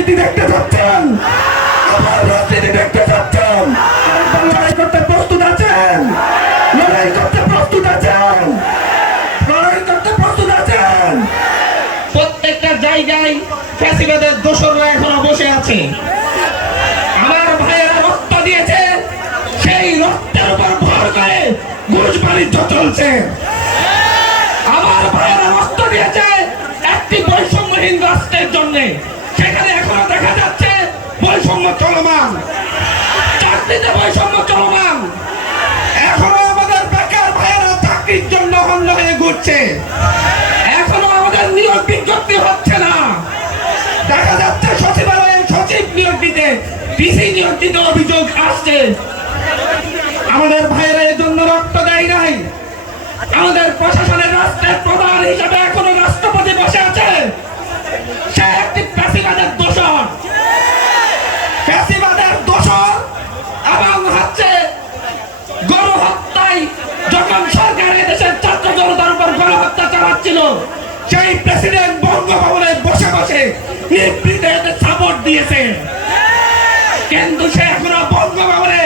রাজনীতি দেখতে চাচ্ছেন, আবার রাজনীতি দেখতে চাচ্ছেন, লড়াই করতে প্রস্তুত আছেন, লড়াই করতে প্রস্তুত আছেন, লড়াই করতে প্রস্তুত আছেন। প্রত্যেকটা জায়গায় ফ্যাসিবাদের দোসররা এখনো বসে আছে। আমার ভাইয়েরা রক্ত দিয়েছে, সেই রক্তের উপর ভর করে ঘুষ বাণিজ্য চলছে। আমার ভাইয়েরা রক্ত দিয়েছে একটি বৈষম্যহীন রাষ্ট্রের জন্য, সেখানে এখনো দেখা যাচ্ছে বৈষম্য চলমান, চাকরিতে বৈষম্য চলমান। এখনো আমাদের বেকার ভাইয়েরা চাকরির জন্য হন্য হয়ে ঘুরছে, এখনো আমাদের নিয়োগ বিজ্ঞপ্তি হচ্ছে না। দেখা যাচ্ছে সচিবালয়ের সচিব নিয়োগ দিতে, ডিসি নিয়োগ দিতে অভিযোগ আসছে। আমাদের ভাইয়েরা এর জন্য রক্ত দেয় নাই। আমাদের প্রশাসনের রাষ্ট্রের প্রধান হিসেবে এখনো রাষ্ট্রপতি বসে আছে, সে একটি ফ্যাসিবাদের দোষর, ফ্যাসিবাদের দোষর। এবং হচ্ছে গণহত্যায় যখন সরকার দেশের ছাত্র জনতার উপর গণহত্যা চালাচ্ছিল, সেই প্রেসিডেন্ট বঙ্গভবনে বসে বসে নিবৃত্তিতে সাপোর্ট দিয়েছে। কিন্তু সে এখনো বঙ্গভবনে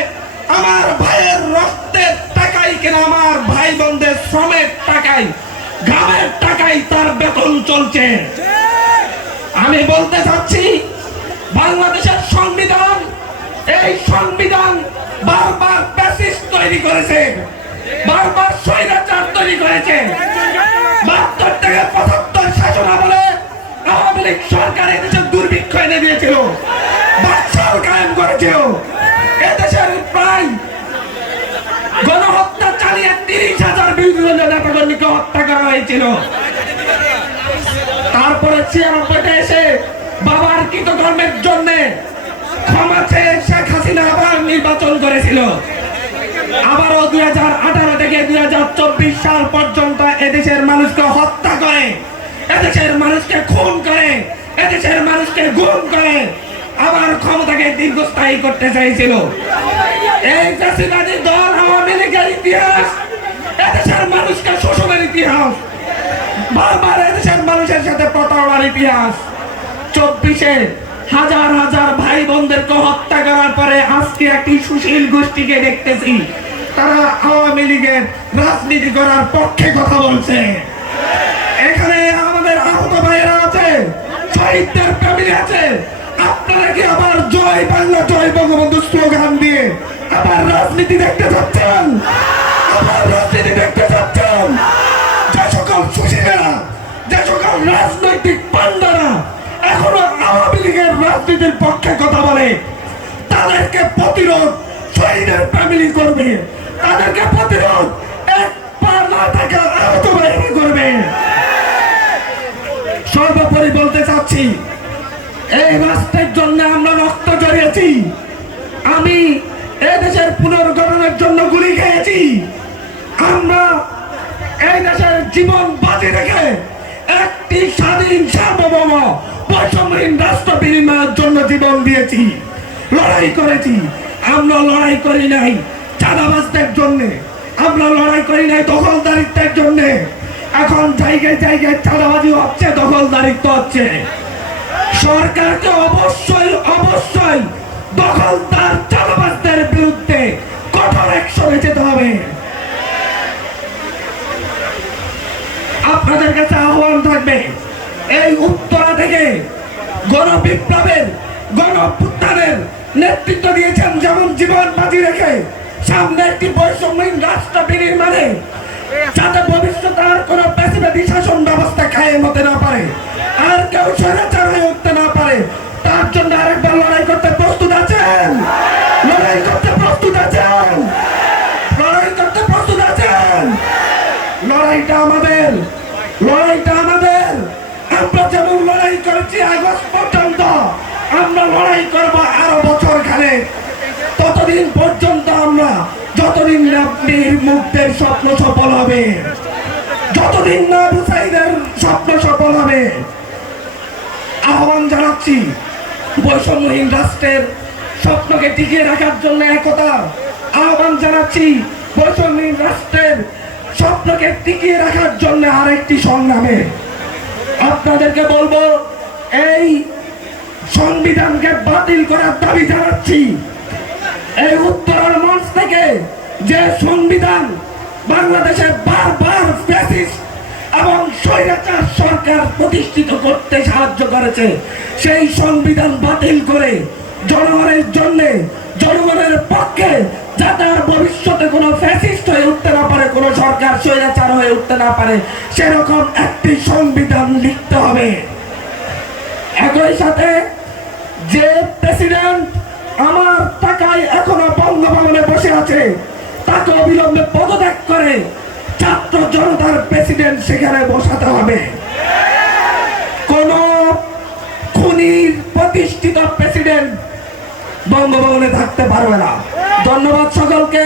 আমার ভাইয়ের রক্তের টাকাই কিনা, আমার ভাই বোনদের শ্রমের টাকাই, ঘামের টাকাই তার বেতন চলছে। আমি বলতে চাচ্ছি, বাংলাদেশের সংবিধান, এই সংবিধান বারবার ফ্যাসিস্ট তৈরি করেছে, বারবার স্বৈরাচার তৈরি করেছে। ৭২ থেকে ৭৫ শাসন আমলে আওয়ামী লীগ সরকার এদেশের দুর্ভিক্ষ এনে দিয়েছিল, বাকশাল কায়েম করেছিল। এদেশের প্রায় গণহত্যা চালিয়ে ৩০,০০০ বিরোধী দলীয় নেতাকর্মীকে হত্যা করা হয়েছিল। তারপরে ৯৬তে এসে বাবার কৃতকর্মের জন্য ক্ষমা চেয়ে শেখ হাসিনা আবার নির্বাচন করেছিল। আবারও ২০১৮ থেকে ২০২৪ সাল পর্যন্ত এদেশের মানুষকে হত্যা করে, এদেশের মানুষকে খুন করে, এদেশের মানুষকে গুম করে আবার ক্ষমতাকে দীর্ঘস্থায়ী করতে চাইছিল। এই ফ্যাসিবাদী দল আওয়ামী লীগের ইতিহাস এদেশের মানুষকে শোষণের ইতিহাস, বারবার এদেশের মানুষের সাথে প্রতারণার ইতিহাস। ২৪-এ হাজার হাজার ভাই বোনদেরকে হত্যা করার পরে আজকে একটি সুশীল গোষ্ঠীকে দেখতেছি, তারা আওয়ামী লীগের রাজনীতি করার পক্ষে কথা বলছে। এখানে আমাদের আহত ভাইয়েরা আছে, শহীদদের ফ্যামিলি আছে। আপনারা কি আবার জয় বাংলা জয় বঙ্গবন্ধু স্লোগান দিয়ে আবার রাজনীতি দেখতে চাচ্ছেন, আবার রাজনীতি দেখতে চাচ্ছেন? যে সকল সুশীলেরা, যে সকল রাজনৈতিক পান্ডারা এখনো আওয়ামী লীগের রাজনীতির পক্ষে কথা বলে, তাদেরকে প্রতিরোধ শহীদের ফ্যামিলি করবে, তাদেরকে প্রতিরোধ এক পা না থাকা আহত ভাইয়েরা করবে। সর্বোপরি বলতে চাচ্ছি, এই রাষ্ট্রের জন্য আমরা রক্ত ঝরিয়েছি, আমি এই দেশের পুনর্গঠনের জন্য গুলি খেয়েছি, আমরা এই দেশের জীবন বাজি রেখে একটি স্বাধীন সার্বভৌম বৈষম্যহীন রাষ্ট্র বিনিময়ের জন্য জীবন দিয়েছি, লড়াই করেছি। আমরা লড়াই করি নাই চাঁদাবাজদের জন্য, আমরা লড়াই করি নাই দখলদারিত্বের জন্য। এখন জায়গায় জায়গায় চাঁদাবাজি হচ্ছে, দখলদারিত্ব হচ্ছে। সরকারকে অবশ্যই অবশ্যই দখলদার চাঁদাবাজদের বিরুদ্ধে কঠোর অ্যাকশনে যেতে হবে। আপনাদের কাছে আহ্বান থাকবে, এই উত্তরা থেকে গণবিপ্লবের, গণঅভ্যুত্থানের নেতৃত্ব দিয়েছেন, যেমন জীবন বাজি রেখে সামনে একটি বৈষম্যহীন রাষ্ট্র বিনির্মাণে, যাতে ভবিষ্যতে আর কোন ফ্যাসিবাদী শাসন ব্যবস্থা কায়েম হতে না পারে, আর কেউ স্বৈরাচার হয়ে উঠতে না পারে, তার জন্য আরেকবার লড়াই করতে প্রস্তুত আছেন, লড়াই করতে প্রস্তুত আছেন, লড়াই করতে প্রস্তুত আছেন। লড়াইটা আমাদের, লড়াইটা আমাদের। আমরা যেমন লড়াই করেছি আগস্ট পর্যন্ত, আমরা লড়াই করবো আরো বছর খানেক। ততদিন পর্যন্ত আমরা, যতদিন না বীর মুক্তির স্বপ্ন সফল হবে, যতদিন না বুসাইদের স্বপ্ন সফল হবে, আহ্বান জানাচ্ছি বৈষম্যহীন রাষ্ট্রের স্বপ্নকে টিকিয়ে রাখার জন্য একতা, আহ্বান জানাচ্ছি বৈষম্যহীন রাষ্ট্রের স্বপ্নকে টিকিয়ে রাখার জন্য আরেকটি সংগ্রামে। আপনাদেরকে বলবো, এই সংবিধানকে বাতিল করার দাবি জানাচ্ছি। এই উত্তরার মঞ্চ থেকে যে সংবিধান বাংলাদেশে বারবার ফ্যাসিস্ট এবং স্বৈরাচার সরকার প্রতিষ্ঠিত করতে সাহায্য করেছে, সেই সংবিধান বাতিল করে জনগণের জন্য, জনগণের পক্ষে, যাতে আর ভবিষ্যতে কোনো ফ্যাসিস্ট হয়ে উঠতে না পারে, কোনো সরকার স্বৈরাচার হয়ে উঠতে না পারে, সেরকম একটি সংবিধান লিখতে হবে। একই সাথে যে প্রেসিডেন্ট আমার টাকায় এখনো বঙ্গভবনে বসে আছে, তাকে অবিলম্বে পদত্যাগ করে ছাত্র জনতার প্রেসিডেন্ট সেখানে বসাতে হবে। কোন খুনির প্রতিষ্ঠিত প্রেসিডেন্ট বঙ্গভবনে থাকতে পারবে না। ধন্যবাদ সকলকে।